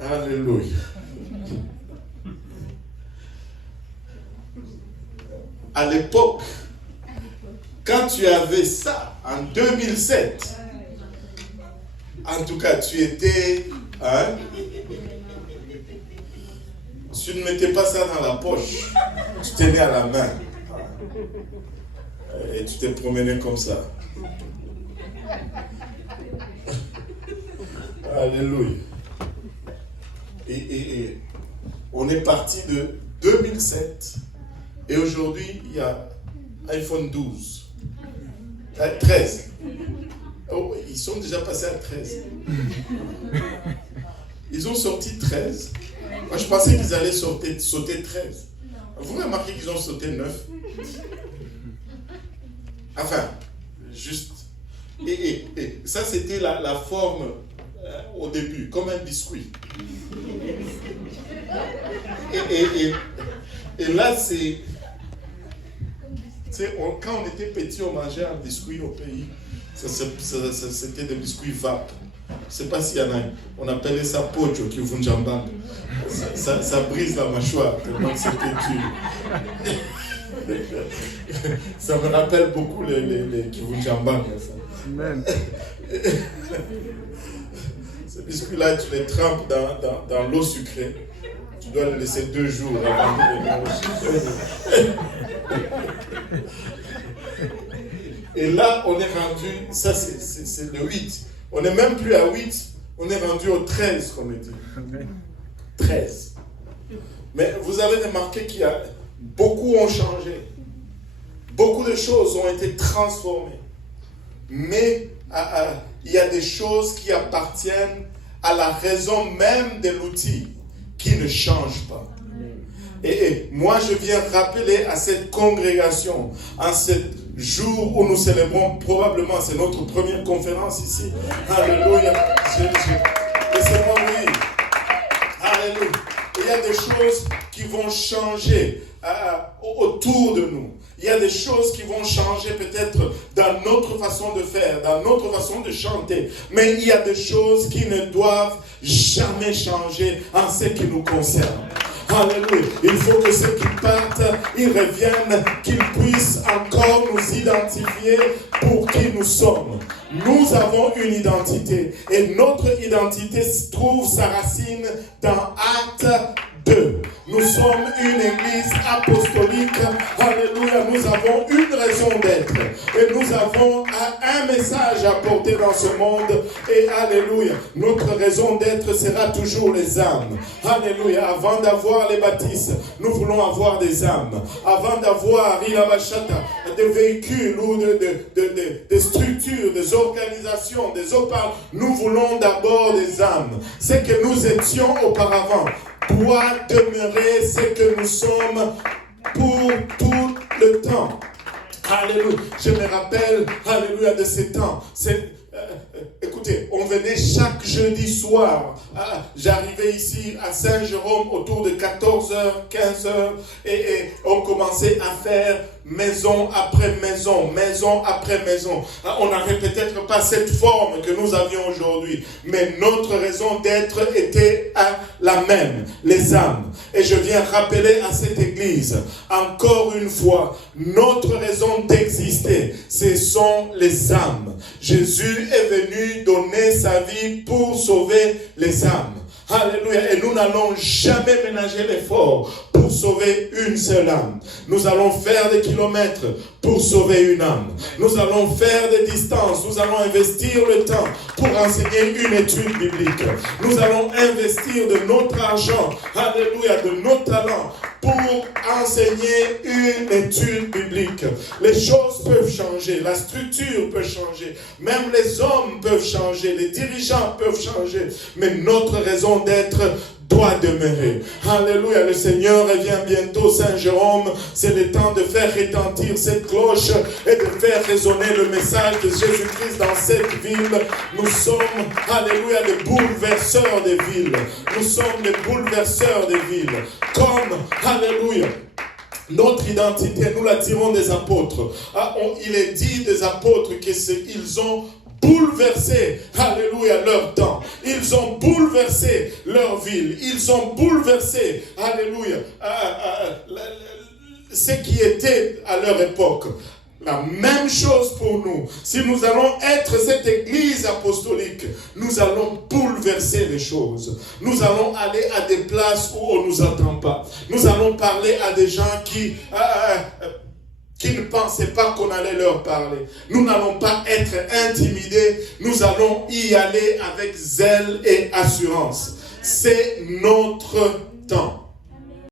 Alléluia. À l'époque, quand tu avais ça, en 2007, en tout cas, tu étais... Hein, tu ne mettais pas ça dans la poche, tu tenais à la main. Et tu t'es promené comme ça. Alléluia. Et on est parti de 2007 et aujourd'hui il y a iPhone 12, 13. Oh, ils sont déjà passés à 13. Ils ont sorti 13. Moi je pensais qu'ils allaient sauter 13. Vous remarquez qu'ils ont sauté 9. Enfin, juste. Et ça c'était la forme au début, comme un biscuit. Et là, quand on était petit, on mangeait un biscuit au pays. C'était des biscuits vapes. Je ne sais pas s'il y en a. On appelait ça pocho, qui vous njambang. Ça brise la mâchoire, tellement c'était dur. Ça me rappelle beaucoup les Kivunjambang. Amen. Ces biscuits-là, tu les trempes dans l'eau sucrée. Tu dois les laisser 2 jours avant de les manger. Et là, on est rendu, ça c'est le 8. On n'est même plus à 8, on est rendu au 13, comme on dit. 13. Mais vous avez remarqué qu'il y a beaucoup ont changé. Beaucoup de choses ont été transformées. Mais il y a des choses qui appartiennent à la raison même de l'outil qui ne change pas. Et moi, je viens rappeler à cette congrégation, en ce jour où nous célébrons, probablement, c'est notre première conférence ici. Alléluia. Laissez-moi oui. Alléluia. Il y a des choses qui vont changer autour de nous. Il y a des choses qui vont changer peut-être dans notre façon de faire, dans notre façon de chanter. Mais il y a des choses qui ne doivent jamais changer en ce qui nous concerne. Alléluia. Il faut que ceux qui partent, ils reviennent, qu'ils puissent encore nous identifier pour qui nous sommes. Nous avons une identité. Et notre identité trouve sa racine dans Actes 2. Nous sommes une église apostolique. Alléluia. Nous avons une raison d'être. Et nous avons un message à porter dans ce monde. Et alléluia. Notre raison d'être sera toujours les âmes. Alléluia. Avant d'avoir les baptistes, nous voulons avoir des âmes. Avant d'avoir des véhicules ou des structures, des organisations, des opérations, nous voulons d'abord des âmes. C'est que nous étions auparavant doit demeurer ce que nous sommes pour tout le temps. Alléluia. Je me rappelle, alléluia, de ces temps. Écoutez, on venait chaque jeudi soir. J'arrivais ici à Saint-Jérôme autour de 14h, 15h et on commençait à faire maison après maison, maison après maison. On n'avait peut-être pas cette forme que nous avions aujourd'hui, mais notre raison d'être était la même, les âmes. Et je viens rappeler à cette église, encore une fois, notre raison d'exister, ce sont les âmes. Jésus est venu donner sa vie pour sauver les âmes. Alléluia. Et nous n'allons jamais ménager l'effort pour sauver une seule âme. Nous allons faire des kilomètres pour sauver une âme. Nous allons faire des distances. Nous allons investir le temps pour enseigner une étude biblique. Nous allons investir de notre argent, alléluia, de nos talents pour enseigner une étude biblique. Les choses peuvent changer, la structure peut changer, même les hommes peuvent changer, les dirigeants peuvent changer, mais notre raison d'être doit demeurer. Alléluia, le Seigneur revient bientôt, Saint Jérôme, c'est le temps de faire retentir cette cloche et de faire résonner le message de Jésus-Christ dans cette ville. Nous sommes, alléluia, les bouleverseurs des villes. Nous sommes les bouleverseurs des villes. Comme, alléluia, notre identité, nous la tirons des apôtres. Il est dit des apôtres qu'ils ont bouleversé, alléluia, leur temps. Ils ont bouleversé leur ville. Ils ont bouleversé, alléluia, ce qui était à leur époque. La même chose pour nous. Si nous allons être cette église apostolique, nous allons bouleverser les choses. Nous allons aller à des places où on ne nous attend pas. Nous allons parler à des gens qui ne pensaient pas qu'on allait leur parler. Nous n'allons pas être intimidés. Nous allons y aller avec zèle et assurance. C'est notre temps.